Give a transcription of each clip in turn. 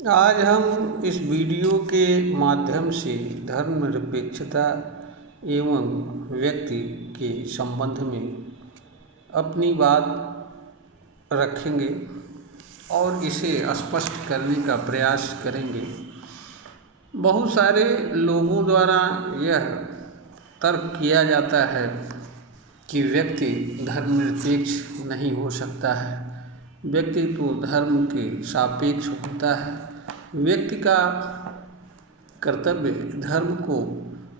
आज हम इस वीडियो के माध्यम से धर्मनिरपेक्षता एवं व्यक्ति के संबंध में अपनी बात रखेंगे और इसे स्पष्ट करने का प्रयास करेंगे। बहुत सारे लोगों द्वारा यह तर्क किया जाता है कि व्यक्ति धर्मनिरपेक्ष नहीं हो सकता है, व्यक्ति तो धर्म के सापेक्ष होता है। व्यक्ति का कर्तव्य धर्म को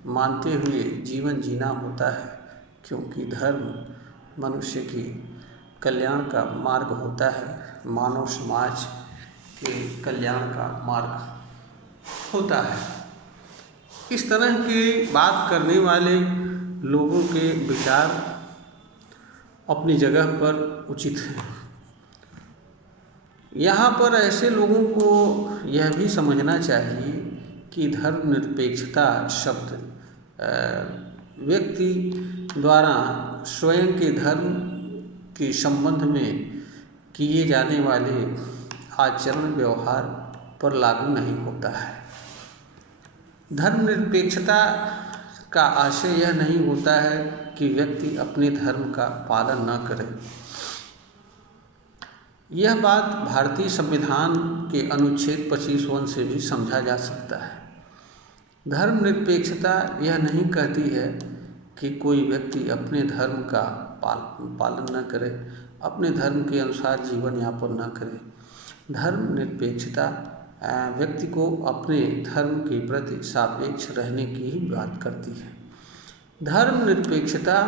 मानते हुए जीवन जीना होता है, क्योंकि धर्म मनुष्य के कल्याण का मार्ग होता है, मानव समाज के कल्याण का मार्ग होता है। इस तरह की बात करने वाले लोगों के विचार अपनी जगह पर उचित हैं। यहाँ पर ऐसे लोगों को यह भी समझना चाहिए कि धर्मनिरपेक्षता शब्द व्यक्ति द्वारा स्वयं के धर्म के संबंध में किए जाने वाले आचरण व्यवहार पर लागू नहीं होता है। धर्मनिरपेक्षता का आशय यह नहीं होता है कि व्यक्ति अपने धर्म का पालन न करे। यह बात भारतीय संविधान के अनुच्छेद 25(1) से भी समझा जा सकता है। धर्मनिरपेक्षता यह नहीं कहती है कि कोई व्यक्ति अपने धर्म का पालन न करे, अपने धर्म के अनुसार जीवन यापन न करे। धर्मनिरपेक्षता व्यक्ति को अपने धर्म के प्रति सापेक्ष रहने की ही बात करती है। धर्मनिरपेक्षता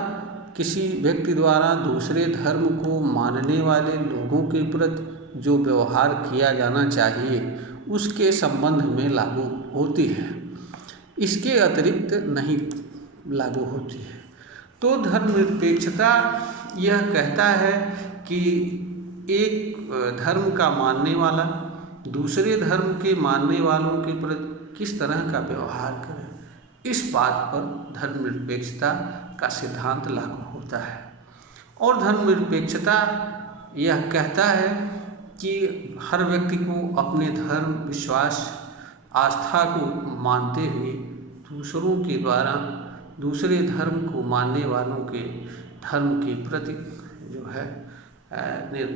किसी व्यक्ति द्वारा दूसरे धर्म को मानने वाले लोगों के प्रति जो व्यवहार किया जाना चाहिए उसके संबंध में लागू होती है, इसके अतिरिक्त नहीं लागू होती है। तो धर्मनिरपेक्षता यह कहता है कि एक धर्म का मानने वाला दूसरे धर्म के मानने वालों के प्रति किस तरह का व्यवहार करे, इस बात पर धर्मनिरपेक्षता का सिद्धांत लागू होता है। और धर्मनिरपेक्षता यह कहता है कि हर व्यक्ति को अपने धर्म, विश्वास, आस्था को मानते हुए दूसरों के द्वारा दूसरे धर्म को मानने वालों के धर्म के प्रति जो है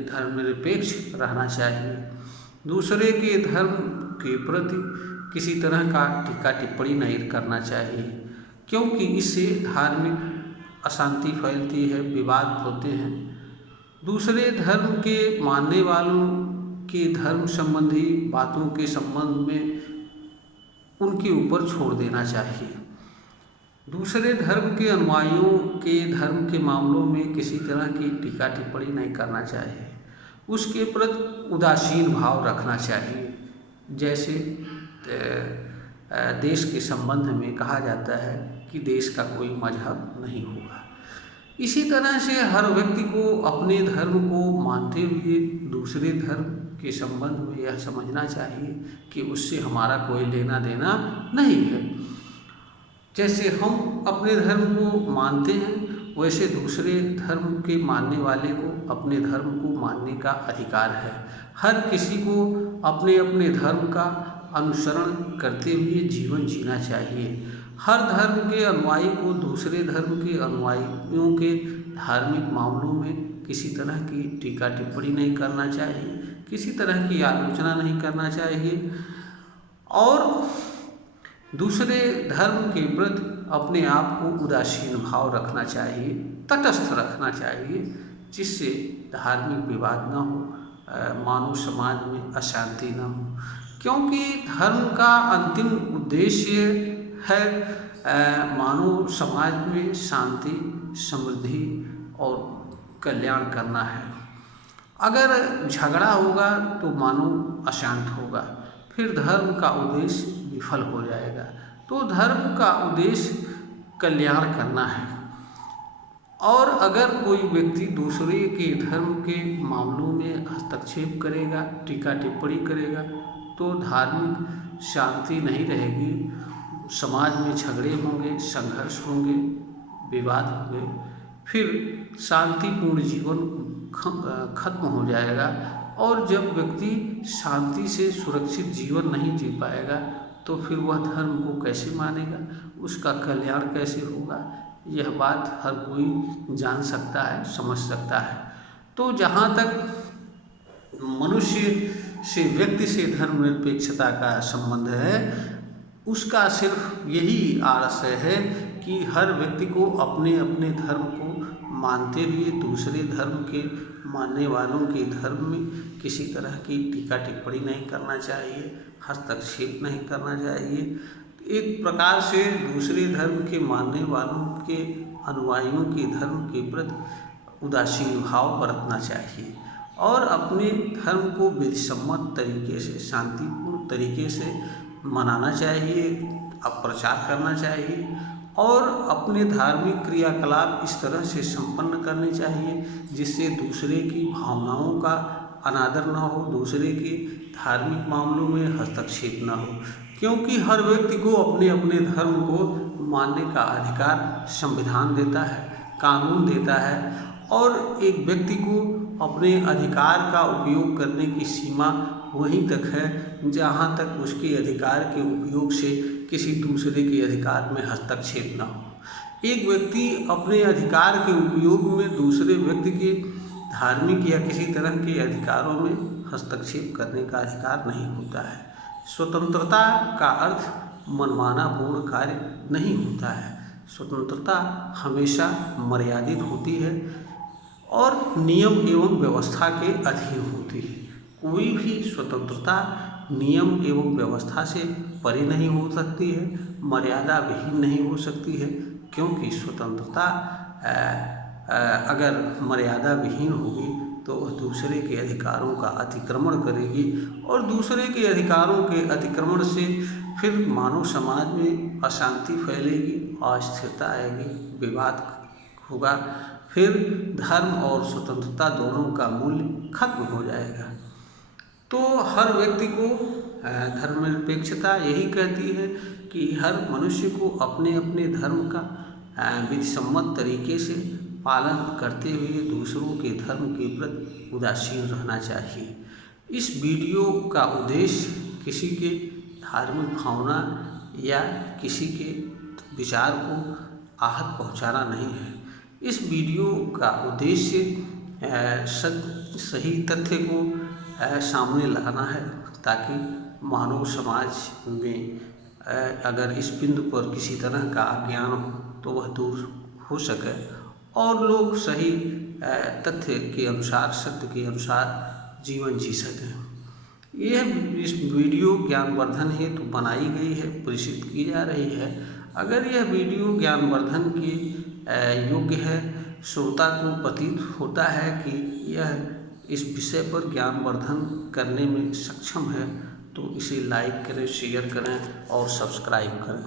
धर्मनिरपेक्ष रहना चाहिए। दूसरे के धर्म के प्रति किसी तरह का टीका टिप्पणी नहीं करना चाहिए, क्योंकि इससे धार्मिक अशांति फैलती है, विवाद होते हैं। दूसरे धर्म के मानने वालों के धर्म संबंधी बातों के संबंध में उनके ऊपर छोड़ देना चाहिए। दूसरे धर्म के अनुयायियों के धर्म के मामलों में किसी तरह की टीका टिप्पणी नहीं करना चाहिए, उसके प्रति उदासीन भाव रखना चाहिए। जैसे देश के संबंध में कहा जाता है कि देश का कोई मजहब नहीं होगा। इसी तरह से हर व्यक्ति को अपने धर्म को मानते हुए दूसरे धर्म के संबंध में यह समझना चाहिए कि उससे हमारा कोई लेना देना नहीं है। जैसे हम अपने धर्म को मानते हैं, वैसे दूसरे धर्म के मानने वाले को अपने धर्म को मानने का अधिकार है। हर किसी को अपने अपने धर्म का अनुसरण करते हुए जीवन जीना चाहिए। हर धर्म के अनुयायी को दूसरे धर्म के अनुयायियों के धार्मिक मामलों में किसी तरह की टीका टिप्पणी नहीं करना चाहिए, किसी तरह की आलोचना नहीं करना चाहिए और दूसरे धर्म के प्रति अपने आप को उदासीन भाव रखना चाहिए, तटस्थ रखना चाहिए, जिससे धार्मिक विवाद न हो, मानव समाज में अशांति न हो। क्योंकि धर्म का अंतिम उद्देश्य है मानव समाज में शांति, समृद्धि और कल्याण करना है। अगर झगड़ा होगा तो मानव अशांत होगा, फिर धर्म का उद्देश्य विफल हो जाएगा। तो धर्म का उद्देश्य कल्याण करना है। और अगर कोई व्यक्ति दूसरे के धर्म के मामलों में हस्तक्षेप करेगा, टीका टिप्पणी करेगा, तो धार्मिक शांति नहीं रहेगी, समाज में झगड़े होंगे, संघर्ष होंगे, विवाद होंगे, फिर शांतिपूर्ण जीवन खत्म हो जाएगा और जब व्यक्ति शांति से सुरक्षित जीवन नहीं जी पाएगा तो फिर वह धर्म को कैसे मानेगा, उसका कल्याण कैसे होगा। यह बात हर कोई जान सकता है, समझ सकता है। तो जहाँ तक मनुष्य से, व्यक्ति से धर्मनिरपेक्षता का संबंध है, उसका सिर्फ यही आशय है कि हर व्यक्ति को अपने अपने धर्म को मानते हुए दूसरे धर्म के मानने वालों के धर्म में किसी तरह की टीका टिप्पणी नहीं करना चाहिए, हस्तक्षेप नहीं करना चाहिए। एक प्रकार से दूसरे धर्म के मानने वालों के अनुयायियों के धर्म के प्रति उदासीन भाव बरतना चाहिए और अपने धर्म को विधिसम्मत तरीके से, शांतिपूर्ण तरीके से मनाना चाहिए, प्रचार करना चाहिए और अपने धार्मिक क्रियाकलाप इस तरह से संपन्न करने चाहिए जिससे दूसरे की भावनाओं का अनादर न हो, दूसरे के धार्मिक मामलों में हस्तक्षेप न हो, क्योंकि हर व्यक्ति को अपने अपने धर्म को मानने का अधिकार संविधान देता है, कानून देता है और एक व्यक्ति को अपने अधिकार का उपयोग करने की सीमा वहीं तक है जहाँ तक उसके अधिकार के उपयोग से किसी दूसरे के अधिकार में हस्तक्षेप न हो। एक व्यक्ति अपने अधिकार के उपयोग में दूसरे व्यक्ति के धार्मिक या किसी तरह के अधिकारों में हस्तक्षेप करने का अधिकार नहीं होता है। स्वतंत्रता का अर्थ मनमाना पूर्ण कार्य नहीं होता है। स्वतंत्रता हमेशा मर्यादित होती है और नियम एवं व्यवस्था के अधीन होती है। कोई भी स्वतंत्रता नियम एवं व्यवस्था से परे नहीं हो सकती है, मर्यादा विहीन नहीं हो सकती है, क्योंकि स्वतंत्रता अगर मर्यादा विहीन होगी तो वह दूसरे के अधिकारों का अतिक्रमण करेगी और दूसरे के अधिकारों के अतिक्रमण से फिर मानव समाज में अशांति फैलेगी, अस्थिरता आएगी, विवाद होगा, फिर धर्म और स्वतंत्रता दोनों का मूल्य खत्म हो जाएगा। तो हर व्यक्ति को धर्मनिरपेक्षता यही कहती है कि हर मनुष्य को अपने अपने धर्म का विधिसम्मत तरीके से पालन करते हुए दूसरों के धर्म के प्रति उदासीन रहना चाहिए। इस वीडियो का उद्देश्य किसी के धार्मिक भावना या किसी के विचार को आहत पहुंचाना नहीं है। इस वीडियो का उद्देश्य सही तथ्य को सामने लाना है ताकि मानव समाज में अगर इस बिंदु पर किसी तरह का अज्ञान हो तो वह दूर हो सके और लोग सही तथ्य के अनुसार, सत्य के अनुसार जीवन जी सकें। इस वीडियो ज्ञानवर्धन हेतु बनाई गई है, प्रेषित की जा रही है। अगर यह वीडियो ज्ञानवर्धन के योग्य है, श्रोता को प्रतीत होता है कि यह इस विषय पर ज्ञानवर्धन करने में सक्षम है, तो इसे लाइक करें, शेयर करें और सब्सक्राइब करें।